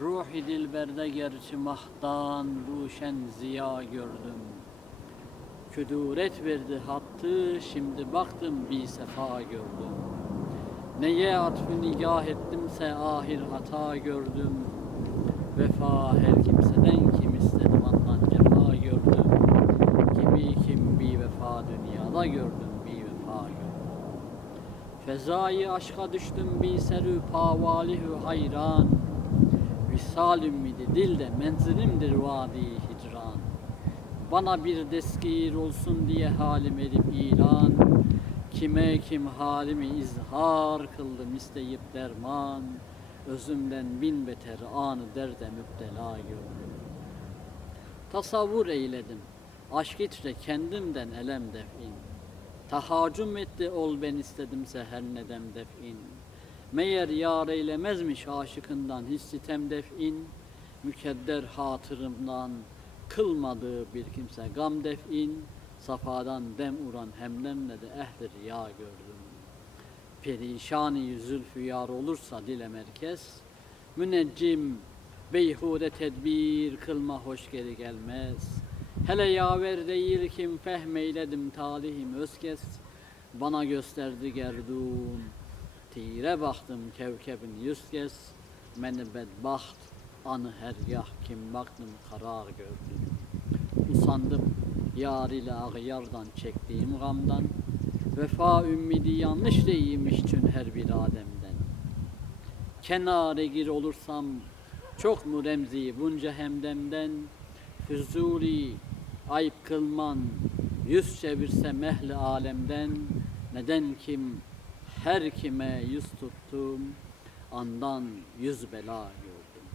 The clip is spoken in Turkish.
Ruhi dilberde gerçi mahtan ruşen ziya gördüm. Küduret verdi hattı, şimdi baktım bir sefa gördüm. Neye atfı nigah ettimse ahir hata gördüm. Vefa her kimseden kim istedim andan cefa gördüm. Kimi kim bir vefa dünyada gördüm bir vefa gördüm. Fezai aşka düştüm bir serü pavalihü hayran. Visal ümmidi dilde menzilimdir vadi hicran. Bana bir deskir olsun diye halim edip ilan. Kime kim halimi izhar kıldım isteyip derman. Özümden bin beter anı derde müptela gördüm. Tasavvur eyledim. Aşk itre kendimden elem defin. Tahacüm etti ol ben istedimse her nedem defin. Meğer yar eylemezmiş aşıkından hiç sitem defin. Mükedder hatırımdan kılmadığı bir kimse gam defin. Safadan dem uran hemlemle de ehli riya gördüm. Perişani yüzülfü yar olursa dile merkez. Müneccim beyhude tedbir kılma hoş geri gelmez. Hele yaver değil kim fehmeyledim talihim özkes. Bana gösterdi gerdun. Tire baktım kevkebin yüz kez. Meni bedbaht anı hergah kim baktım karar gördüm. Usandım yar ile ağyardan çektiğim gamdan. Vefa ümmidi yanlış değilmiş çün her bir ademden. Kenare gir olursam çok mu remzi bunca hemdemden Füzuli ayıp kılman yüz çevirse mehli alemden neden kim her kime yüz tuttum andan yüz bela gördüm.